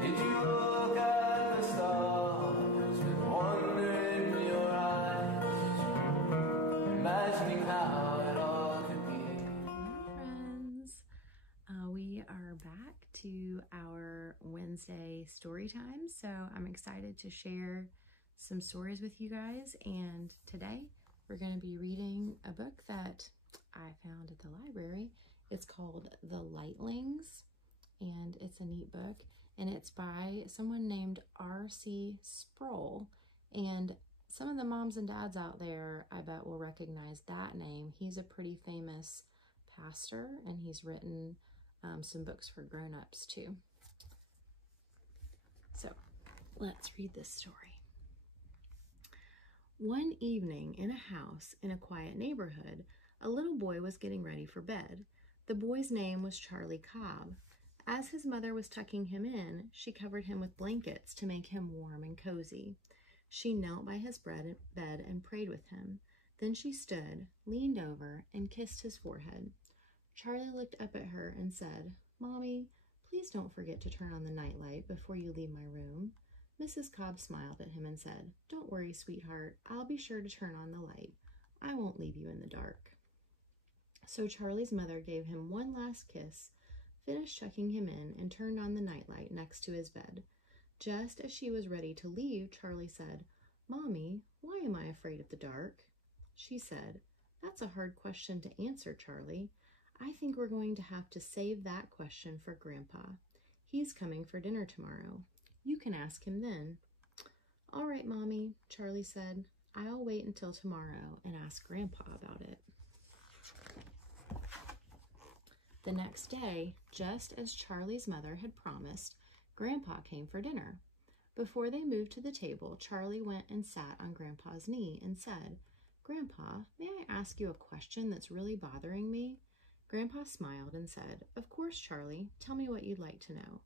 Did you look at the stars with wonder in your eyes, imagining how it all could be? Hello, friends. We are back to our Wednesday story time, so I'm excited to share some stories with you guys. And today we're going to be reading a book that I found at the library. It's called The Lightlings, and it's a neat book, and it's by someone named R.C. Sproul. And some of the moms and dads out there, I bet, will recognize that name. He's a pretty famous pastor, and he's written some books for grown-ups too. So let's read this story. One evening in a house in a quiet neighborhood, a little boy was getting ready for bed. The boy's name was Charlie Cobb. As his mother was tucking him in, she covered him with blankets to make him warm and cozy. She knelt by his bed and prayed with him. Then she stood, leaned over, and kissed his forehead. Charlie looked up at her and said, "Mommy, please don't forget to turn on the nightlight before you leave my room." Mrs. Cobb smiled at him and said, "Don't worry, sweetheart. I'll be sure to turn on the light. I won't leave you in the dark." So Charlie's mother gave him one last kiss, finished tucking him in, and turned on the nightlight next to his bed. Just as she was ready to leave, Charlie said, "Mommy, why am I afraid of the dark?" She said, "That's a hard question to answer, Charlie. I think we're going to have to save that question for Grandpa. He's coming for dinner tomorrow. You can ask him then." "All right, Mommy," Charlie said. "I'll wait until tomorrow and ask Grandpa about it." The next day, just as Charlie's mother had promised, Grandpa came for dinner. Before they moved to the table, Charlie went and sat on Grandpa's knee and said, "Grandpa, may I ask you a question that's really bothering me?" Grandpa smiled and said, "Of course, Charlie. Tell me what you'd like to know."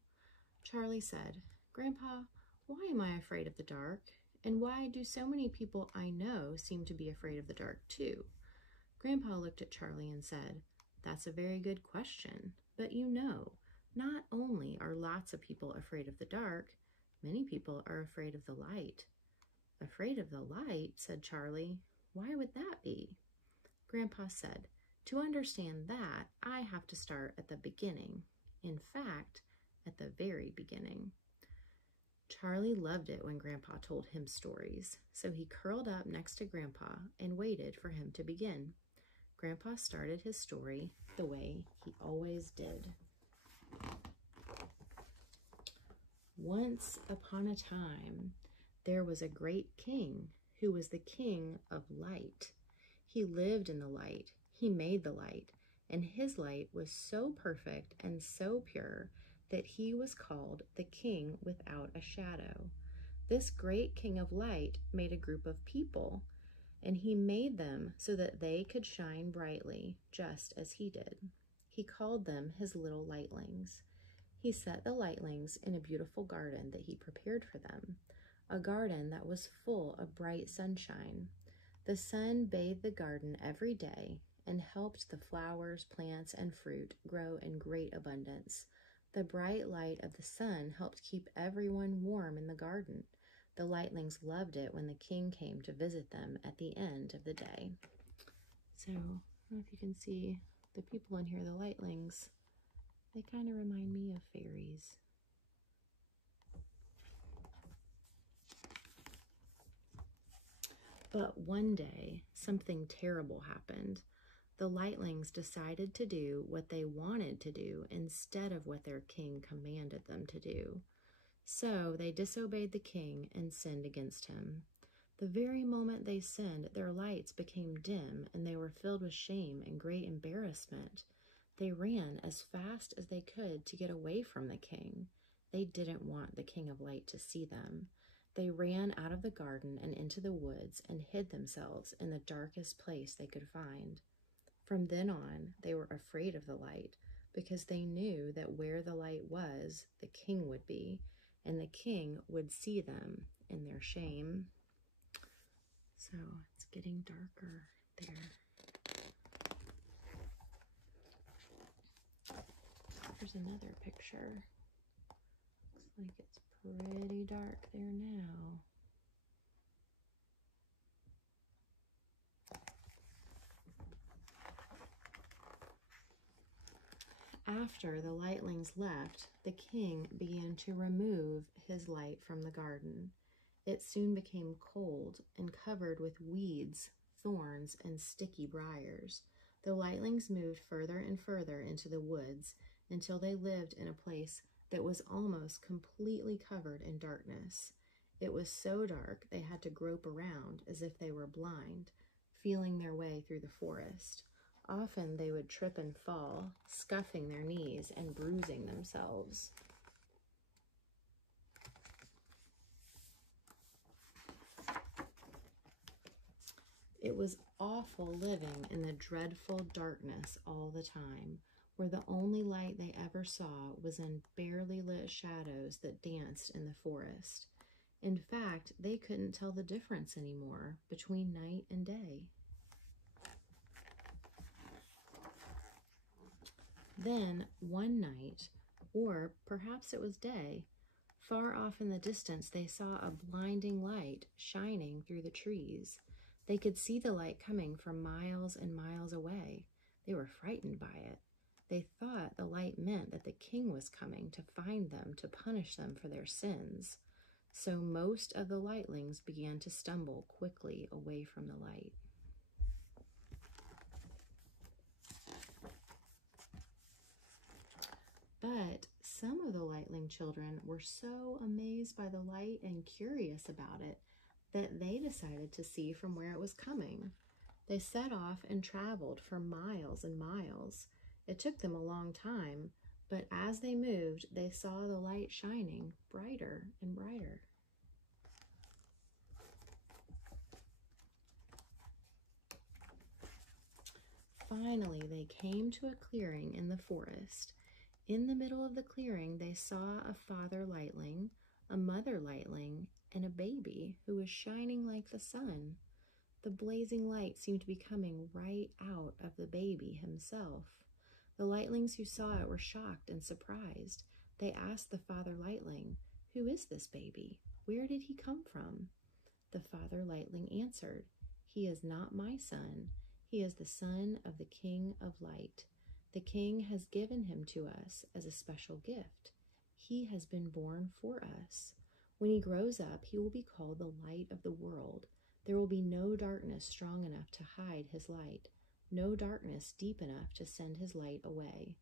Charlie said, "Grandpa, why am I afraid of the dark? And why do so many people I know seem to be afraid of the dark too?" Grandpa looked at Charlie and said, "That's a very good question. But you know, not only are lots of people afraid of the dark, many people are afraid of the light." "Afraid of the light?" said Charlie. "Why would that be?" Grandpa said, "To understand that, I have to start at the beginning. In fact, at the very beginning." Charlie loved it when Grandpa told him stories, so he curled up next to Grandpa and waited for him to begin. Grandpa started his story the way he always did. Once upon a time, there was a great king who was the king of light. He lived in the light. He made the light, and his light was so perfect and so pure that he was called the King without a shadow. This great king of light made a group of people, and he made them so that they could shine brightly, just as he did. He called them his little lightlings. He set the lightlings in a beautiful garden that he prepared for them, a garden that was full of bright sunshine. The sun bathed the garden every day and helped the flowers, plants, and fruit grow in great abundance. The bright light of the sun helped keep everyone warm in the garden. The lightlings loved it when the king came to visit them at the end of the day. So, I don't know if you can see the people in here, the lightlings. They kind of remind me of fairies. But one day, something terrible happened. The lightlings decided to do what they wanted to do instead of what their king commanded them to do. So they disobeyed the king and sinned against him. The very moment they sinned, their lights became dim and they were filled with shame and great embarrassment. They ran as fast as they could to get away from the king. They didn't want the King of Light to see them. They ran out of the garden and into the woods and hid themselves in the darkest place they could find. From then on, they were afraid of the light because they knew that where the light was, the king would be, and the king would see them in their shame. So it's getting darker there. Here's another picture. Looks like it's pretty dark there now. After the Lightlings left, the king began to remove his light from the garden. It soon became cold and covered with weeds, thorns, and sticky briars. The Lightlings moved further and further into the woods until they lived in a place that was almost completely covered in darkness. It was so dark they had to grope around as if they were blind, feeling their way through the forest. Often they would trip and fall, scuffing their knees and bruising themselves. It was awful living in the dreadful darkness all the time, where the only light they ever saw was in barely lit shadows that danced in the forest. In fact, they couldn't tell the difference anymore between night and day. Then, one night, or perhaps it was day, far off in the distance they saw a blinding light shining through the trees. They could see the light coming from miles and miles away. They were frightened by it. They thought the light meant that the king was coming to find them, to punish them for their sins. So most of the Lightlings began to stumble quickly away from the light. But some of the Lightling children were so amazed by the light and curious about it that they decided to see from where it was coming. They set off and traveled for miles and miles. It took them a long time, but as they moved, they saw the light shining brighter and brighter. Finally, they came to a clearing in the forest. In the middle of the clearing, they saw a father Lightling, a mother Lightling, and a baby who was shining like the sun. The blazing light seemed to be coming right out of the baby himself. The Lightlings who saw it were shocked and surprised. They asked the father Lightling, "Who is this baby? Where did he come from?" The father Lightling answered, "He is not my son. He is the son of the King of Light. The king has given him to us as a special gift. He has been born for us. When he grows up, he will be called the light of the world. There will be no darkness strong enough to hide his light, no darkness deep enough to send his light away."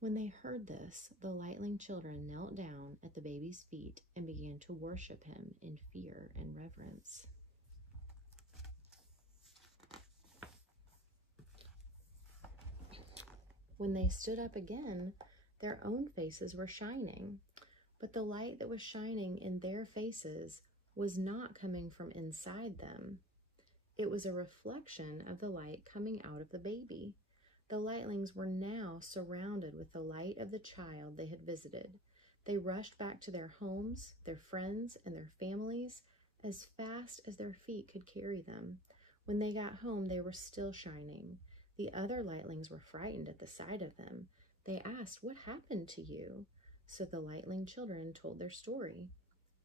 When they heard this, the Lightling children knelt down at the baby's feet and began to worship him in fear and reverence. When they stood up again, their own faces were shining, but the light that was shining in their faces was not coming from inside them. It was a reflection of the light coming out of the baby. The Lightlings were now surrounded with the light of the child they had visited. They rushed back to their homes, their friends, and their families as fast as their feet could carry them. When they got home, they were still shining. The other Lightlings were frightened at the sight of them. They asked, "What happened to you?" So the Lightling children told their story.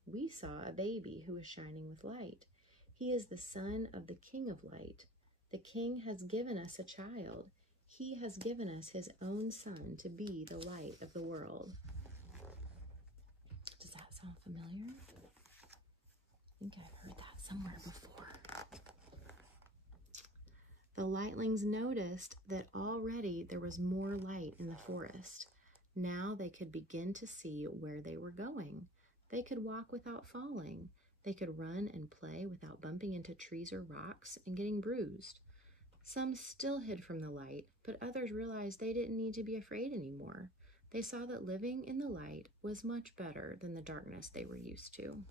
"We saw a baby who was shining with light. He is the son of the King of Light. The king has given us a child. He has given us his own son to be the light of the world." Does that sound familiar? I think I've heard that somewhere before. The Lightlings noticed that already there was more light in the forest. Now they could begin to see where they were going. They could walk without falling. They could run and play without bumping into trees or rocks and getting bruised. Some still hid from the light, but others realized they didn't need to be afraid anymore. They saw that living in the light was much better than the darkness they were used to.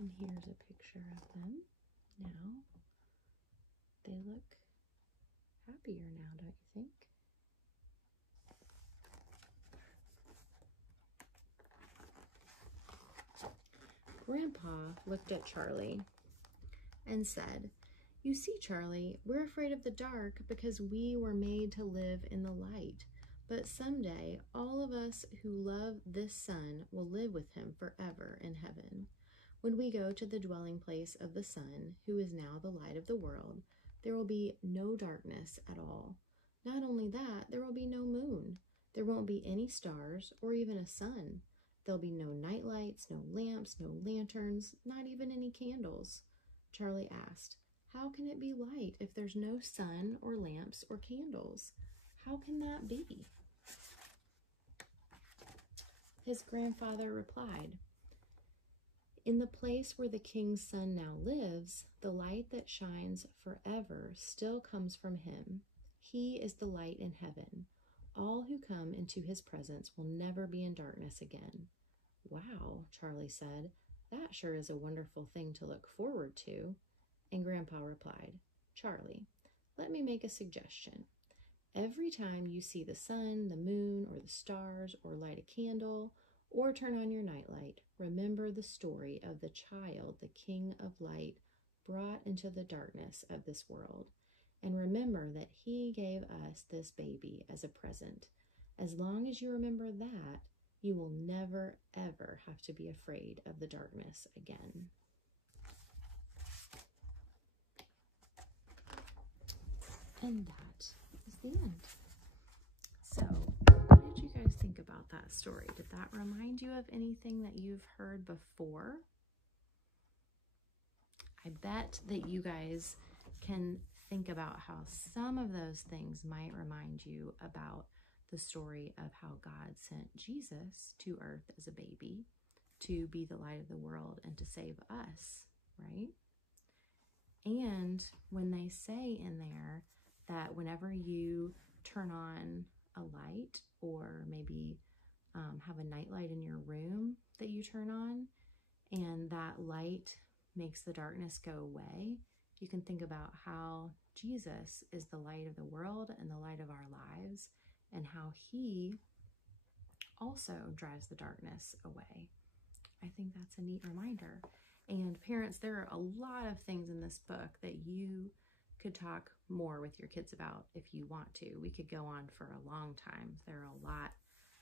And here's a picture of them now. They look happier now, don't you think? Grandpa looked at Charlie and said, You see, Charlie, we're afraid of the dark because we were made to live in the light. But someday, all of us who love this sun will live with him forever in heaven. When we go to the dwelling place of the Son, who is now the light of the world, there will be no darkness at all. Not only that, there will be no moon. There won't be any stars or even a sun. There'll be no night lights, no lamps, no lanterns, not even any candles. Charlie asked, "How can it be light if there's no sun or lamps or candles? How can that be?" His grandfather replied, "In the place where the king's son now lives, the light that shines forever still comes from him. He is the light in heaven. All who come into his presence will never be in darkness again." "Wow," Charlie said, "that sure is a wonderful thing to look forward to." And Grandpa replied, "Charlie, let me make a suggestion. Every time you see the sun, the moon, or the stars, or light a candle, or turn on your nightlight, remember the story of the child the King of Light brought into the darkness of this world. And remember that he gave us this baby as a present. As long as you remember that, you will never, ever have to be afraid of the darkness again." And that is the end. So, what did you guys think about that story? Did that remind you of anything that you've heard before? I bet that you guys can think about how some of those things might remind you about the story of how God sent Jesus to earth as a baby to be the light of the world and to save us, right? And when they say in there that whenever you turn on a light or maybe have a nightlight in your room that you turn on and that light makes the darkness go away, you can think about how Jesus is the light of the world and the light of our lives and how he also drives the darkness away. I think that's a neat reminder. And parents, there are a lot of things in this book that you could talk more with your kids about if you want to. We could go on for a long time. There are a lot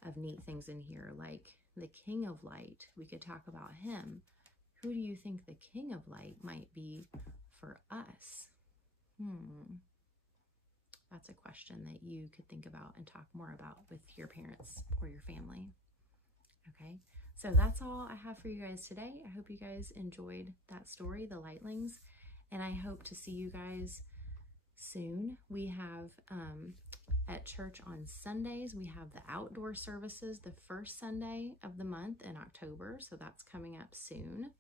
of neat things in here, like the King of Light. We could talk about him. Who do you think the King of Light might be for us? That's a question that you could think about and talk more about with your parents or your family. Okay, so that's all I have for you guys today. I hope you guys enjoyed that story, the Lightlings, and I hope to see you guys soon. We have at church on Sundays, we have the outdoor services the first Sunday of the month in October, so that's coming up soon.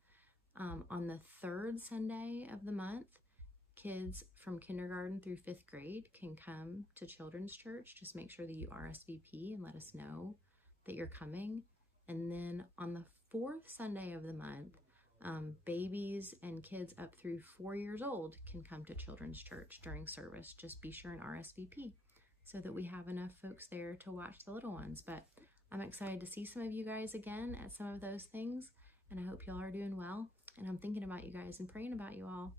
On the third Sunday of the month, kids from kindergarten through 5th grade can come to children's church. Just make sure that you RSVP and let us know that you're coming. And then on the 4th Sunday of the month, babies and kids up through 4 years old can come to children's church during service. Just be sure and RSVP so that we have enough folks there to watch the little ones. But I'm excited to see some of you guys again at some of those things, and I hope y'all are doing well. And I'm thinking about you guys and praying about you all.